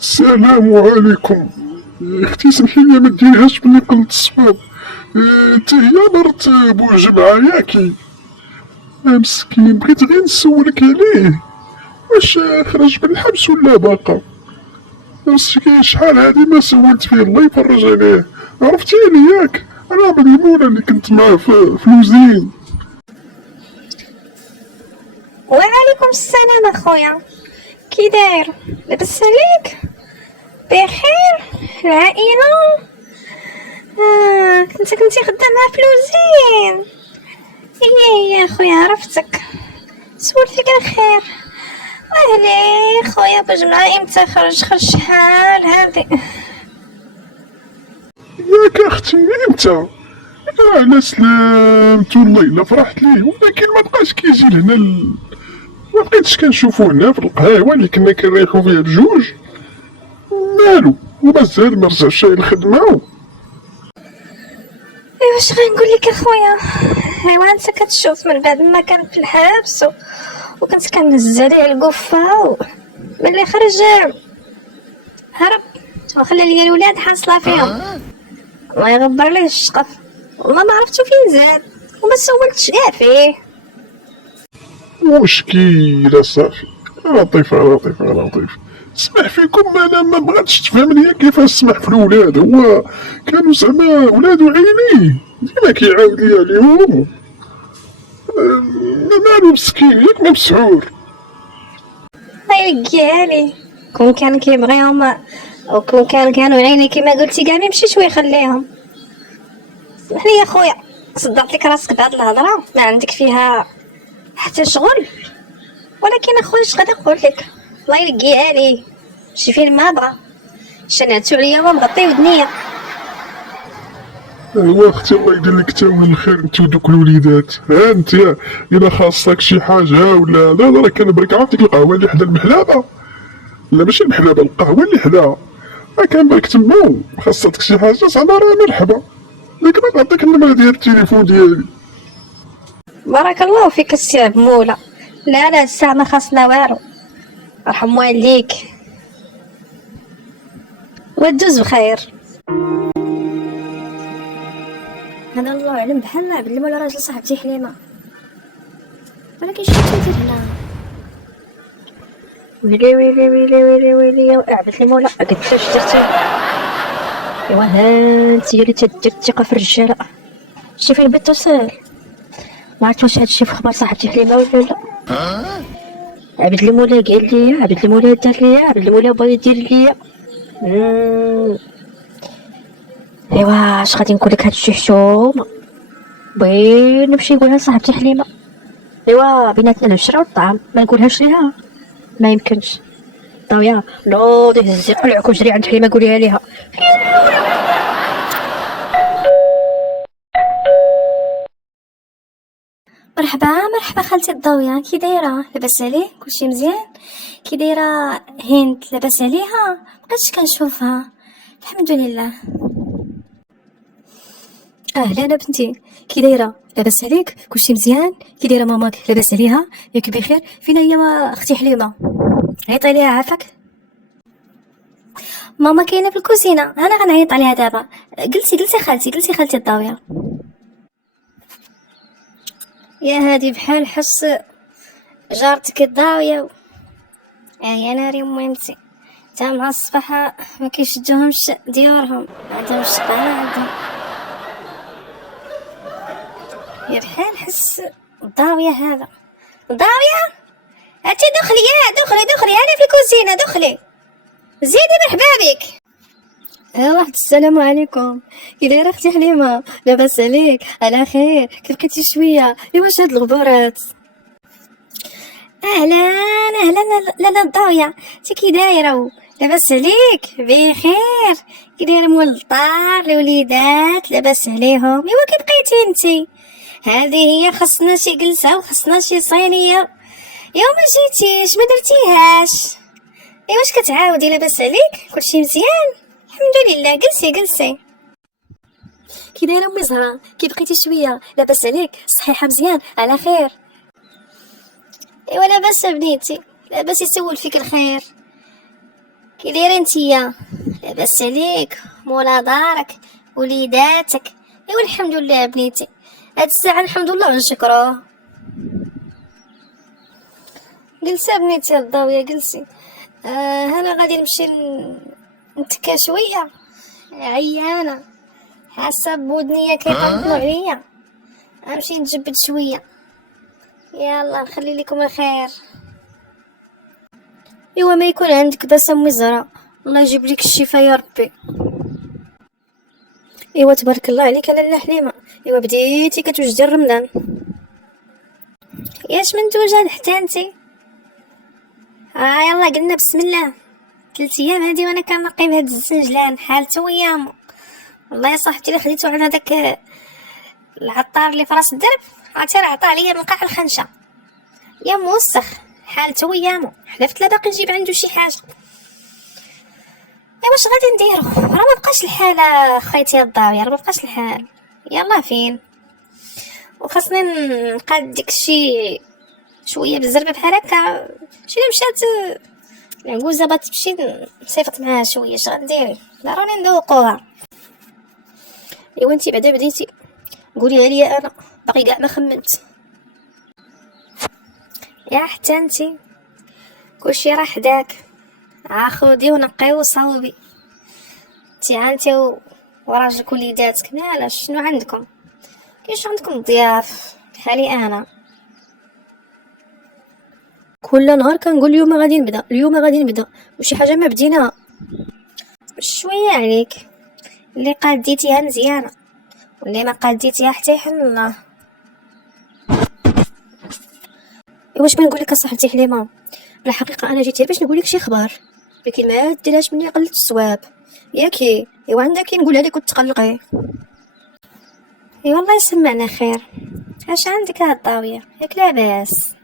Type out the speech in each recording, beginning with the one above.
السلام عليكم. اختي سمحي لي ما ديريهاش ملي قلت الصواب. تا هي مرت بوجمعة ياكي. مسكين بغيت غير نسولك عليه، واش خرج من الحبس ولا باقا؟ مسكين شحال هادي ما سولت فيه، الله يفرج عليه. عرفتيني ياك؟ انا ميمونة اللي كنت معاه في لوزين. وعليكم السلام اخويا، كي داير؟ لاباس عليك؟ بخير؟ العائله؟ كنتي خدامه في لوزين؟ هي اخويا عرفتك، سولت فيك الخير. اهلي خويا بجمعة امتى خرج شحال هادي؟ ياك اختي امتى؟ على سلامت والله الا فرحت ليه، ولكن ما بقاش كيجي لهنا ما بقيتش كنشوفو هنا في القهاوه اللي كنا كنريحو فيها بجوج. مالو ومازال مرجعش للخدمه. ايوا واش غنقول لك اخويا، ايوا انت كتشوف من بعد ما كان في الحبس وكنت كنهز عليه القفه ملي خرج هرب وخلى لي الولاد حاصله فيهم. الله يغبر ليه الشقف، والله ما عرفتو فين زاد وما سولتش كاع فيه. مشكلة صافي. لطيف. سمح فيكم، انا ما بغاتش تفهمني هي كيفاش سمح في الولاد. هو كانوا زعما ولادو عينيه ديما كيعاود لي عليهم. مالو مسكين ياك ما مسحور. يرجعلي كون كان كيبغيهم وكون كانوا عيني كما قلتي كاع ميمشيش ويخليهم. اسمح لي يا خويا، صدعت لك راسك بهاد الهضره ما عندك فيها حتى شغل، ولكن اخويا اش غادي نقول لك، الله يرقيها لي شي فين ما بغا، شنعتو عليا ومغطي ودنيا. ايوا اختي الله يدير لك تا من الخير انت ودوك الوليدات. ها انت الا خاصك شي حاجه ولا لا راه كنبرك عرفت ديك القهوه اللي حدا المحلابه، لا ماشي المحلابه، القهوه اللي حداها، كنبرك تما خاصك شي حاجه زعما راه مرحبا. لكن نعطيك النمره ديال التليفون ديالي. بارك الله فيك السي مولا. لا الساعه ما خاصنا والو، رحم والديك ودوز بخير. هذا الله اعلم بحال عبد المولى راجل صاحبتي حليمه، ولكن شنو تدير هنا؟ ويلي عبد المولى قداش درتي؟ ايوا هانتي اللي تدير الثقه في الرجاله، شتي فين البت تسال؟ ما عرفت واش هادشي في خبر صاحبتي حليمه ولا لا. عبد المولى قال لي، عبد المولى دار لي، عبد المولى بغا يدير ليا. ايوا اش غادي نقول لك، هادشي حشومه بغي نمشي نقولها لصاحبتي حليمه. ايوا بيناتنا العشره والطعام ما نقولهاش ليها، ما يمكنش. طاويه نوضي هزي قلعك وجري عند حليمه قوليها ليها. مرحبا خالتي الضويه، كي دايره؟ لاباس عليك؟ كلشي مزيان؟ كي دايره هند؟ لاباس عليها؟ مبقيتش كنشوفها. الحمد لله. اهلا بنتي، كي دايره؟ لاباس عليك؟ كلشي مزيان؟ كي دايره ماماك؟ لاباس عليها؟ ياك بخير؟ فين هي اختي حليمه؟ عيطي ليها عافاك. ماما كاينه في الكوزينه، انا غنعيط عليها دابا. جلسي خالتي الضاويه. يا هادي بحال حس جارتك الضاويه. يا ناري مهمتي، تا مع الصباح ما كيشدوهمش ديورهم، ما عندهمش قاعده. يا بحال حس الضاويه هذا. الضاويه هاتي دخلي انا في الكوزينه، دخلي زيدي مرحبا بك. واحد السلام عليكم، كي دايره اختي حليمه؟ لاباس عليك؟ على خير؟ كيف بقيتي شويه؟ واش هاد الغبورات؟ اهلا لاله الضاويه، انت كي دايره؟ لاباس عليك؟ بخير. كي دايره مول الدار الوليدات؟ لاباس عليهم؟ ايوا كي بقيتي انتي؟ هذه هي، خصنا شي جلسه وخصنا شي صينيه. يوم ما جيتيش ما درتيهاش. واش كتعاودي؟ لاباس عليك؟ كلشي مزيان؟ الحمد لله. جلسي. كي دايره امي زهره؟ كي بقيتي شويه؟ لاباس عليك؟ صحيحه مزيان؟ على خير؟ ايوا لاباس بنيتي، لاباس يسول فيك الخير. كي دايره نتيا؟ لاباس عليك؟ مولا دارك؟ وليداتك؟ ايوا الحمد لله بنيتي، هاد الساعه الحمد لله ونشكروه. جلسي بنيتي الضاويه جلسي. انا غادي نمشي نتكا شويه، عيانه حاسه بودنيا كيطنطنوا عليا، غنمشي نتجبد شويه. يلا نخلي لكم الخير. ايوا ما يكون عندك باس امي زهره، الله يجيب لك الشفاء يا ربي. ايوا تبارك الله عليك لاله حليمه، ايوا بديتي كتوجدي رمضان. ياش من توجد حتى انتي؟ يلا قلنا بسم الله. 3 ايام هادي وانا كنقي بهاد الزنجلان حالته ويامو. والله يا صاحبتي اللي خديتو على هذاك العطار اللي في راس الدرب، عرفتي راه عطا عليا من قاع الخنشه، يا موسخ حالته ويامو. حلفت لا باقي نجيب عنده شي حاجه. واش غادي نديرو؟ راه ما بقاش الحال خيتي الضاويه، راه ما بقاش الحال. يلا فين وخاصني نقاد داكشي شويه بالزربه بحال هكا. شي مشات العنقوزه بغات تمشي نصيفط معاها شويه، اش غنديري؟ ضروري نذوقوها. ايوا انتي بعدا بديتي قوليها ليا، انا باقي كاع ما خممت. يا حتى انتي كلشي راه حداك، خودي ونقي وصاوبي. انتي وراجلك وليداتك مالاش؟ شنو عندكم؟ كاينش عندكم ضياف بحالي انا؟ كل نهار كنقول اليوم غادي نبدا، اليوم غادي نبدا، وشي حاجه ما بديناها. شويه عليك، اللي قاديتيها مزيانه واللي ما قاديتيها حتى يحن الله. واش بغي نقول لك اصاحبتي حليمه؟ الحقيقه انا جيت باش نقول لك شي خبر، لكن ما ديرهاش مني قلت الصواب ياكي. ايوا عندك نقولها لك وتقلقي. اي والله يسمعنا خير. اش عندك هاد الضاويه ياك لاباس؟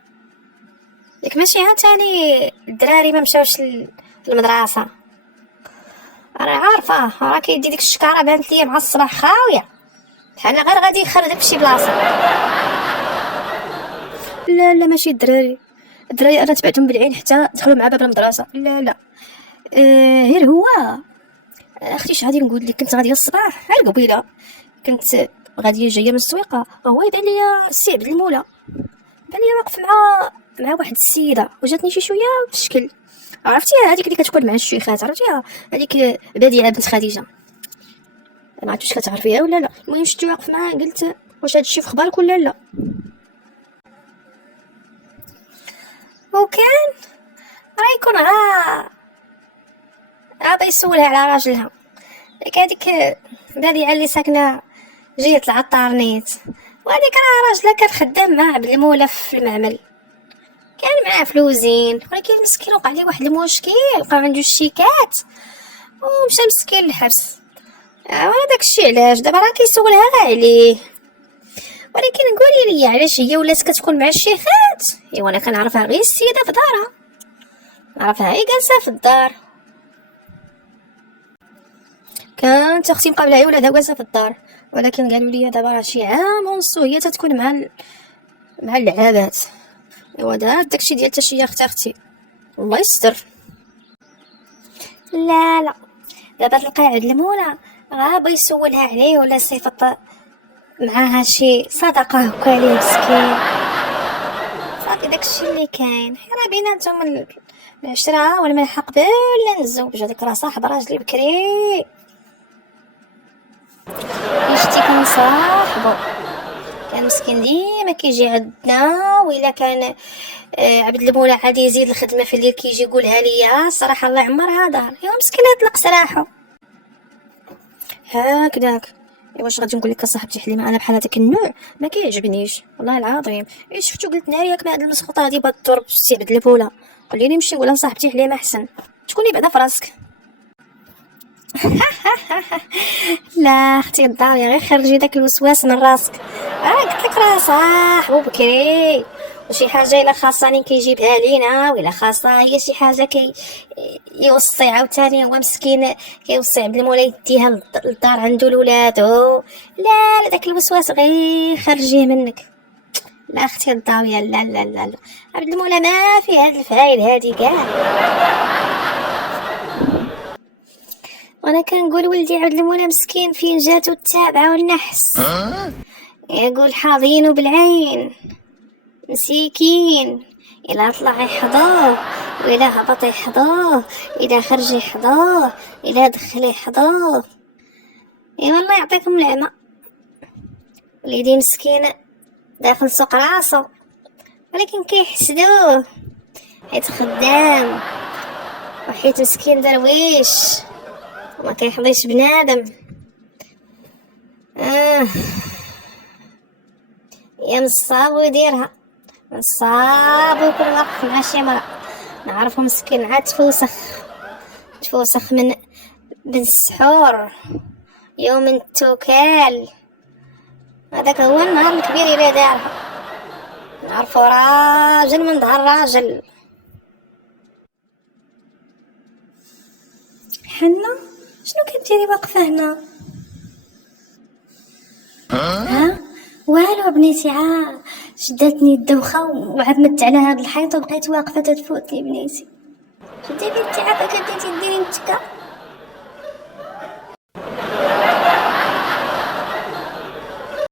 ياك ماشي ها تاني الدراري ما مشاوش للمدرسه؟ راه عارفه راه كيدي ديك الشكاره بانت ليا مع الصباح خاويه بحال غير غادي يخرجك فشي بلاصه. لا لا ماشي الدراري انا تبعتهم بالعين حتى دخلوا مع باب المدرسه. لا لا غير هو اختي اش غادي نقول لك، كنت غاديه الصباح على قبيله، كنت غاديه جايه من السويقه، هو يبان ليا السي عبد المولى، بان ليا واقف مع واحد السيده وجاتني شي شويه بشكل، عرفتي هذيك اللي كتكون مع الشيخات، عرفتيها هذيك بديعه بنت خديجه، ما عرفتش كتعرفيها ولا لا. المهم شفتو واقف معاه، قلت واش هادشي في خبارك ولا لا؟ وكان راه يكون عاد يسولها على راجلها، هذيك بديعه اللي ساكنه جهه العطار نيت، وهذيك راه راجلها كان خدام مع عبد المولى في المعمل، كان معاه فلوزين، ولكن مسكين وقع ليه واحد المشكل، وقع عنده الشيكات ومشى مسكين للحبس. وانا داكشي علاش دابا راه كيسولها غا عليه. ولكن قولي لي علاش هي ولات كتكون مع الشيخات؟ ايوا انا كنعرفها غير السيده في دارها، نعرفها هي جالسه في الدار، كانت اختي مقابله هي ولادها جالسه في الدار، ولكن قالوا لي دابا راه شي عام ونص هي تتكون مع اللعابات. ايوا دارت داكشي ديال تشي اختي الله يستر. لا لا دابا تلقى عبد المولى غابا يسولها عليه ولا صيفط معاها شي صدقه هكا ليه مسكين، صافي داكشي اللي كاين. راه بيناتهم العشره والملحق قبل لا نتزوج، هذاك راه صاحب راجلي بكري، شتي كان صاحبو كان مسكين ديما كيجي عندنا، وإلا كان عبد المولى عادي يزيد الخدمه في الليل كيجي يقولها ليا صراحه الله يعمرها دار. ايوا مسكين يطلق سراحو هكذاك. واش غادي نقول لك صاحبتي حليمه، انا بحال هذاك النوع ما كيعجبنيش والله العظيم. شفتو قلت ناري ياك ما هاد المسخوطه هادي بغات تضرب السي عبد المولى، خليني نمشي نقولها لصاحبتي حليمه احسن، تكوني بعدا في راسك. لا اختي الضاويه غير خرجي داك الوسواس من راسك، قلت لك راه صاحبو بكري، وشي حاجه الا خاصاني كيجيبها لينا، ولا خاصه هي شي حاجه يوصي عاوتاني هو مسكين كيوصي عبد المولى يديها للدار عنده لولادو. لا داك الوسواس غير خرجيه منك. لا اختي الضاويه لا لا لا لا عبد المولى ما فيه هاد الفايد هادي كاع. وانا كنقول ولدي عبد المولى مسكين فين جاتو التابعة والنحس، يقول حاضينو بالعين مسيكين، إلا طلع يحضوه وإلا هبط يحضوه، إلا خرج يحضوه، إلا دخل يحضوه. اي والله يعطيكم العمى. وليدي مسكين داخل سوق راسو، ولكن كيحسدوه حيت خدام وحيت مسكين درويش وما كيحضيش بنادم. يا نصاب ويديرها نصاب وكل وقت مع شي مرة. نعرفو مسكين عاد تفوسخ من بالسحور يوم التوكال، هذاك هو النهار الكبير اللي دارها. نعرفو راجل من ظهر راجل. حنا شنو كديري واقفه هنا؟ ها والو بنيتي، عا شداتني الدوخه وعدمت على هاد الحيط وبقيت واقفه تتفوتني بنيتي. شدي بنتي عافاك بديتي ديري